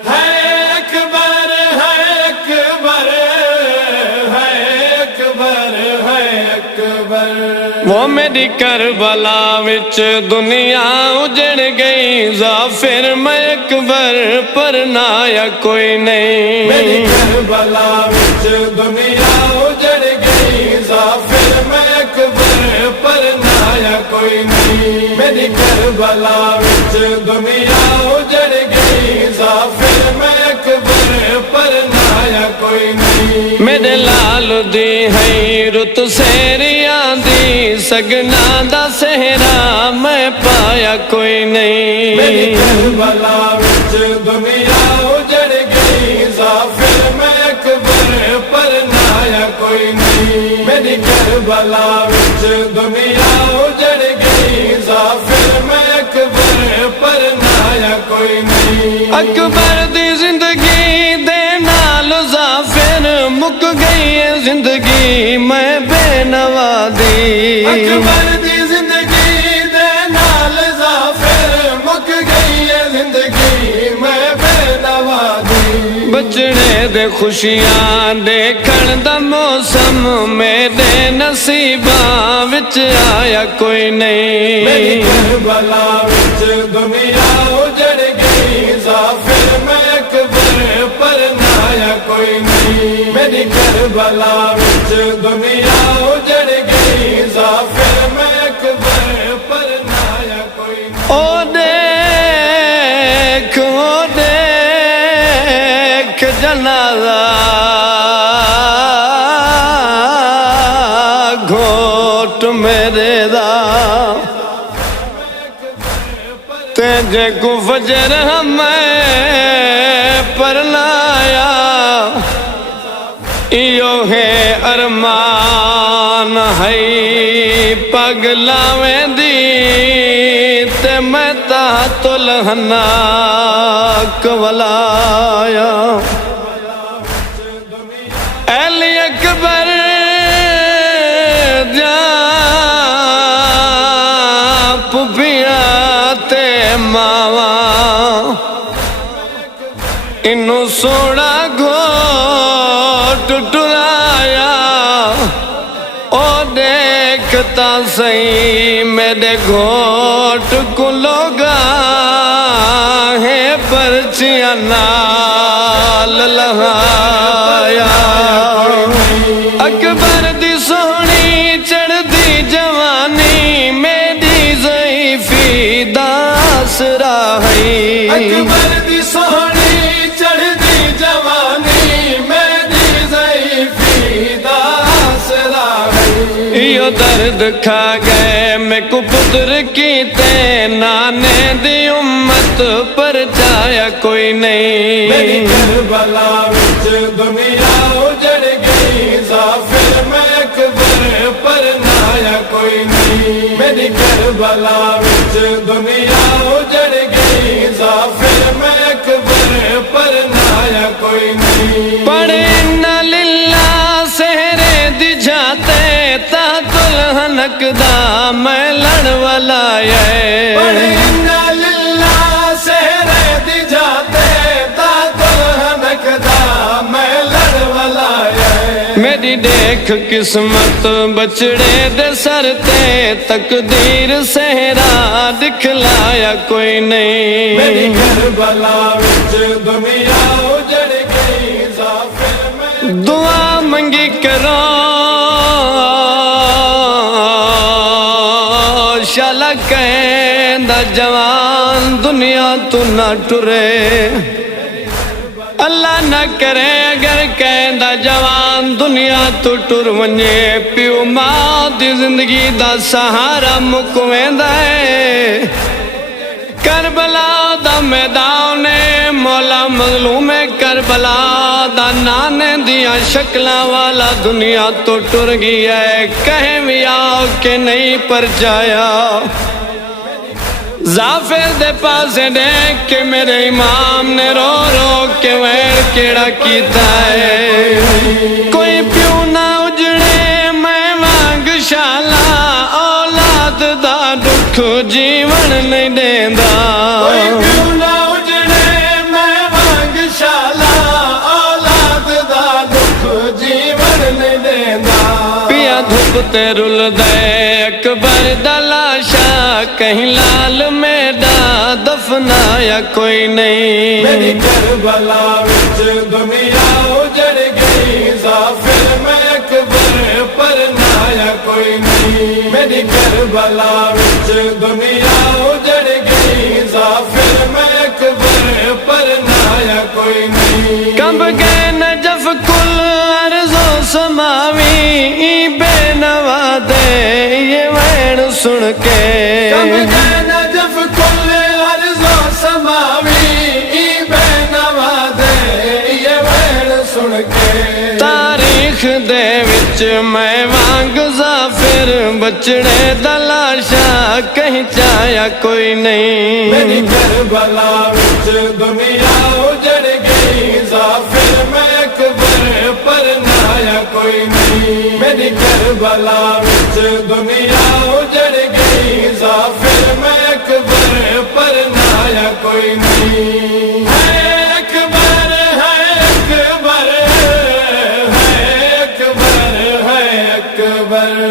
اکبر ہے، اکبر ہے، اکبر ہے، اکبر ہے، اکبر۔ وہ میری کربلا وچ دنیا اجڑ گئی، ظافر میں اکبر پر نایا کوئی نہیں۔ میری کربلا وچ دنیا اجڑ گئی، ظافر میں اکبر پر نایا کوئی نہیں۔ میری کربلا وچ دنیا اجڑ گئی، ظافر میں اکبر پر نایا کوئی نہیں۔ میرے لال دی ہے رت سہریاں دی، سگنا دا سہرا میں پایا کوئی نہیں۔ میری کربلا وچ دنیا اجڑ گئی، ظافر میں اکبر پر نایا کوئی نہیں۔ میری کربلا وچ دنیا اجڑ گئی، ظافر میں اکبر پر نایا کوئی نہیں۔ اکبر دی زندگی دے نال ظافر مک گئی ہے زندگی میں بے نوا دی۔ اکبر دی زندگی دے نال ظافر مک گئی ہے زندگی میں بے نوا دی۔ بچڑے دے خوشیاں دیکھن دا موسم میرے نصیباں وچ آیا کوئی میری نہیں۔ کربلا وچ دنیا اجڑ گئی، ظافر میں اکبر پر نایا کوئی نہیں۔ میری کربلا وچ دنیا اجڑ گئی، ظافر میں اکبر پر نایا کوئی نہیں۔ او دیکھ جنازہ گھوٹ میرے دا، تجھے کو فجر ہمیں پر لایا، ایو ہے ارمان ہے پگلاویں دی، تے میں تحت الحناک ولایا۔ علی اکبر جا پپیا تے ماوا، انو سوڑا گھوٹ ٹرایا، او دیکھتا سہی میرے گھوٹ کو لوگا ہے پرچیاں نال لہایا۔ اکبر دی سونی چڑھ دی جوانی میری ضعیفی دا آسرا ہے۔ اکبر دی سونی چڑھ دی جوانی میری ضعیفی دا آسرا ہے۔ ایو درد کھا گئے میں کو پتر کیتے، نانے دی امت پر جایا کوئی نہیں۔ میری کربلا وچ دنیا اجڑ گئی، ظافر میں اکبر پر نایا کوئی نہیں۔ میری کربلا وچ دنیا اجڑ گئی، ظافر میں اکبر پر نایا کوئی نہیں۔ پڑھے اِنَّا لِلَّهِ سہرے دی جاتے تحت الحنک دا میں لڑ والا ہے۔ پڑھے اِنَّا لِلَّهِ سہرے دی جاتے تحت الحنک دا میں لڑ والا ہے۔ میری دیکھ قسمت بچڑے دے سر تے، تقدیر صحرا دکھلایا کوئی نہیں۔ میری کربلا وچ دنیا اجڑ گئی، ظافر میں دعا منگی کرو شالا کہندا جوان دنیا تو نہ ٹرے، اللہ نہ کرے اگر کہندا جوان دنیا تو ٹر ونجے، پیو ماں دی زندگی دا سہارا مک ویندا ہے۔ کربلا دا میدان مولا مظلوم کربلا دا نانے دیا شکلاں والا دنیا تو ٹر گیا ہے، کہیں بھی آؤ کہ نہیں پر جایا۔ ظافر دے پاسے دیکھ کے میرے امام نے رو رو کے ویر کیڑا کیتا ہے، کوئی پیو نہ اجڑے میں وانگ شالا، اولاد دا دکھ جیون نہیں دیندا، کوئی پیو نہ اجڑے دیندا پیا دھوپ تے رل دے اکبر دا لاشا کہیں لال میڈا دفنایا کوئی نہیں میری کربلا وچ دنیا اجڑ گئی ظافر میں اکبر پر نایا کوئی نہیں میری کربلا وچ دنیا اجڑ گئی ظافر میں اکبر پر نایا کوئی نہیں کمب گئے نجف کل عرض و سماوی بے نوا دے یہ وین سن کے کم گئے نجف کل عرض و سماوی بے نوا دے یہ وین سن کے تاریخ دے وچ میں وانگ ظافر بچڑے دا لاشا کہیں چایا کوئی نہیں میری کربلا وچ دنیا اجڑ گئی ظافر میں اکبر پر نایا کوئی نہیں میری کربلا وچ دنیا اجڑ گئی ظافر میں اکبر پر نایا کوئی نہیں ہے اکبر ہے اکبر ہے اکبر ہے اکبر